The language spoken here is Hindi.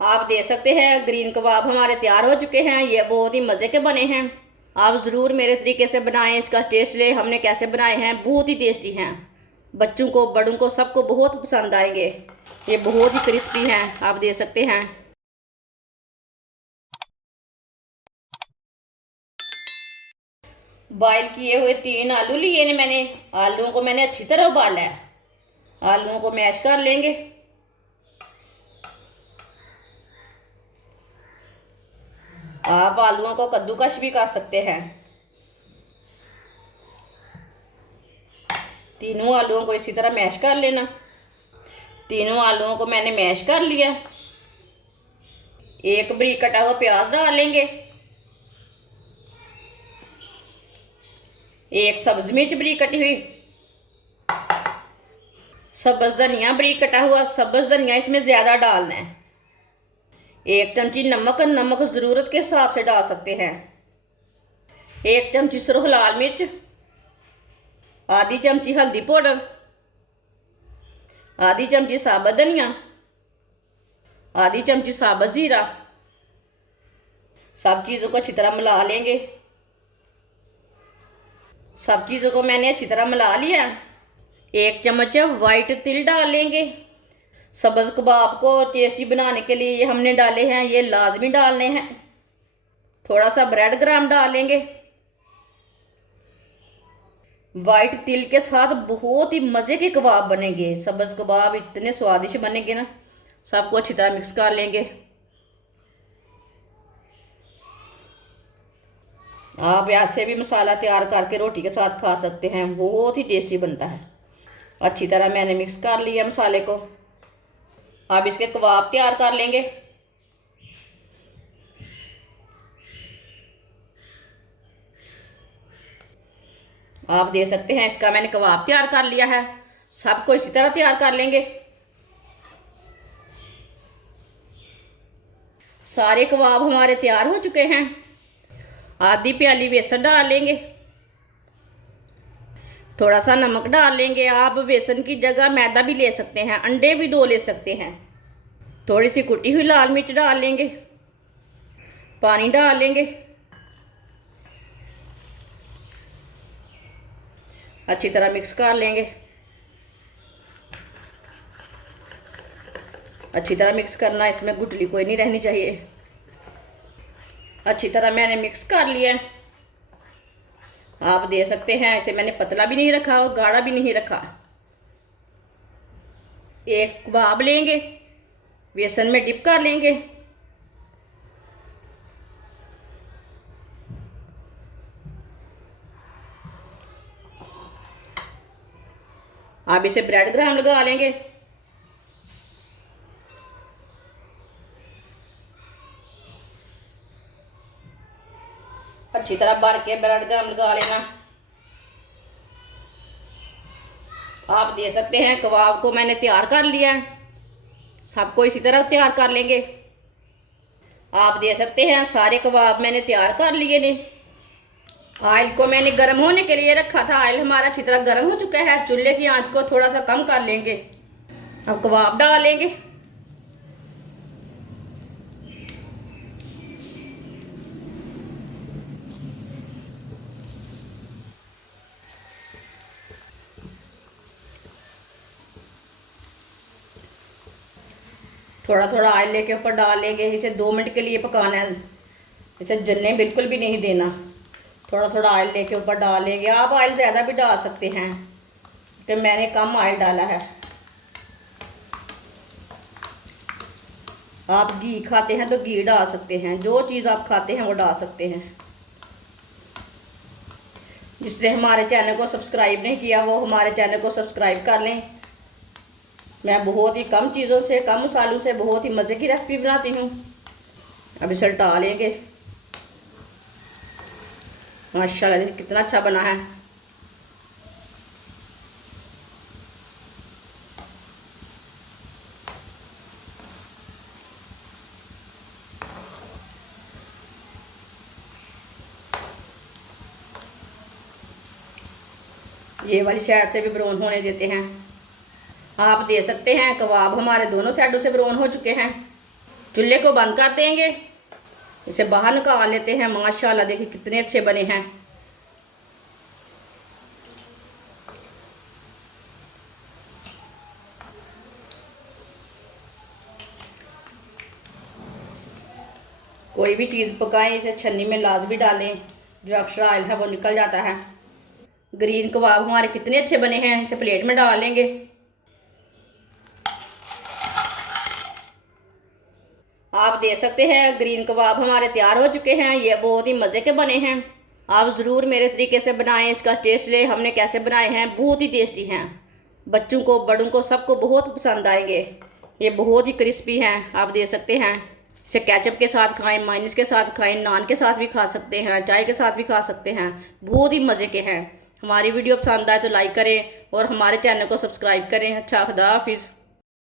आप देख सकते हैं ग्रीन कबाब हमारे तैयार हो चुके हैं। ये बहुत ही मज़े के बने हैं। आप ज़रूर मेरे तरीके से बनाएं, इसका टेस्ट ले। हमने कैसे बनाए हैं, बहुत ही टेस्टी हैं। बच्चों को बड़ों को सबको बहुत पसंद आएंगे। ये बहुत ही क्रिस्पी हैं, आप देख सकते हैं। बॉयल किए हुए 3 आलू लिए ने मैंने। आलूओं को मैंने अच्छी तरह उबाला है। आलूओं को मैश कर लेंगे। आप आलूओं को कद्दूकश भी कर सकते हैं। तीनों आलूओं को इसी तरह मैश कर लेना। तीनों आलूओं को मैंने मैश कर लिया। एक बारीक कटा हुआ प्याज डालेंगे। एक सब्ज मिर्च बारीक कटी हुई। सब्ज धनिया बारीक कटा हुआ। सब्ज धनिया इसमें ज़्यादा डालना है। एक चमची नमक, नमक ज़रूरत के हिसाब से डाल सकते हैं। एक चमची सुरख लाल मिर्च। आधी चमची हल्दी पाउडर। आधी चमची साबुत धनिया। आधी चमची साबुत जीरा। सब चीज़ों को अच्छी तरह मिला लेंगे। सब चीज़ों को मैंने अच्छी तरह मिला लिया। एक चम्मच वाइट तिल डाल लेंगे। सब्ज़ कबाब को टेस्टी बनाने के लिए ये हमने डाले हैं, ये लाजमी डालने हैं। थोड़ा सा ब्रेड ग्राम डाल लेंगे। वाइट तिल के साथ बहुत ही मज़े के कबाब बनेंगे। सब्ज़ कबाब इतने स्वादिष्ट बनेंगे ना। सबको अच्छी तरह मिक्स कर लेंगे। आप ऐसे भी मसाला तैयार करके रोटी के साथ खा सकते हैं, बहुत ही टेस्टी बनता है। अच्छी तरह मैंने मिक्स कर लिया मसाले को। अब इसके कबाब तैयार कर लेंगे। आप देख सकते हैं इसका मैंने कबाब तैयार कर लिया है। सबको इसी तरह तैयार कर लेंगे। सारे कबाब हमारे तैयार हो चुके हैं। आधी प्याली बेसन डाल लेंगे। थोड़ा सा नमक डाल लेंगे। आप बेसन की जगह मैदा भी ले सकते हैं, अंडे भी 2 ले सकते हैं। थोड़ी सी कुटी हुई लाल मिर्च डाल लेंगे। पानी डाल लेंगे। अच्छी तरह मिक्स कर लेंगे। अच्छी तरह मिक्स करना, इसमें गुठली कोई नहीं रहनी चाहिए। अच्छी तरह मैंने मिक्स कर लिया है। आप दे सकते हैं इसे मैंने पतला भी नहीं रखा और गाढ़ा भी नहीं रखा। एक कबाब लेंगे, बेसन में डिप कर लेंगे। आप इसे ब्रेड ग्राम लगा लेंगे। अच्छी तरह भर के ब्रेड ग्राम लगा लेना। आप दे सकते हैं कबाब को मैंने तैयार कर लिया है। सबको इसी तरह तैयार कर लेंगे। आप दे सकते हैं सारे कबाब मैंने तैयार कर लिए ने। ऑयल को मैंने गर्म होने के लिए रखा था। ऑयल हमारा अच्छी तरह गर्म हो चुका है। चूल्हे की आंच को थोड़ा सा कम कर लेंगे। अब कबाब डाल लेंगे। थोड़ा थोड़ा ऑयल लेके ऊपर डाल लेंगे। इसे 2 मिनट के लिए पकाना है। इसे जलने बिल्कुल भी नहीं देना। थोड़ा थोड़ा ऑयल लेके ऊपर डाल लेंगे। आप ऑयल ज़्यादा भी डाल सकते हैं, कि मैंने कम ऑयल डाला है। आप घी खाते हैं तो घी डाल सकते हैं। जो चीज़ आप खाते हैं वो डाल सकते हैं। जिसने हमारे चैनल को सब्सक्राइब नहीं किया वो हमारे चैनल को सब्सक्राइब कर लें। मैं बहुत ही कम चीज़ों से, कम मसालों से बहुत ही मज़े की रेसिपी बनाती हूँ। अब इसे उल्टा लेंगे। माशाल्लाह देखिए कितना अच्छा बना है। ये वाली साइड से भी ब्राउन होने देते हैं। आप दे सकते हैं कबाब हमारे दोनों साइडों से ब्राउन हो चुके हैं। चूल्हे को बंद कर देंगे। इसे बाहर निकाल लेते हैं। माशाल्लाह देखिए कितने अच्छे बने हैं। कोई भी चीज़ पकाएं इसे छन्नी में लाजमी डालें, जो एक्स्ट्रा ऑयल है वो निकल जाता है। ग्रीन कबाब हमारे कितने अच्छे बने हैं। इसे प्लेट में डाल लेंगे। आप देख सकते हैं ग्रीन कबाब हमारे तैयार हो चुके हैं। ये बहुत ही मज़े के बने हैं। आप ज़रूर मेरे तरीके से बनाएं, इसका टेस्ट ले। हमने कैसे बनाए हैं, बहुत ही टेस्टी हैं। बच्चों को बड़ों को सबको बहुत पसंद आएंगे। ये बहुत ही क्रिस्पी हैं, आप देख सकते हैं। इसे केचप के साथ खाएं, मायोनीज के साथ खाएं, नान के साथ भी खा सकते हैं, चाय के साथ भी खा सकते हैं। बहुत ही मज़े के हैं। हमारी वीडियो पसंद आए तो लाइक करें और हमारे चैनल को सब्सक्राइब करें। अच्छा, खुदा हाफिज़।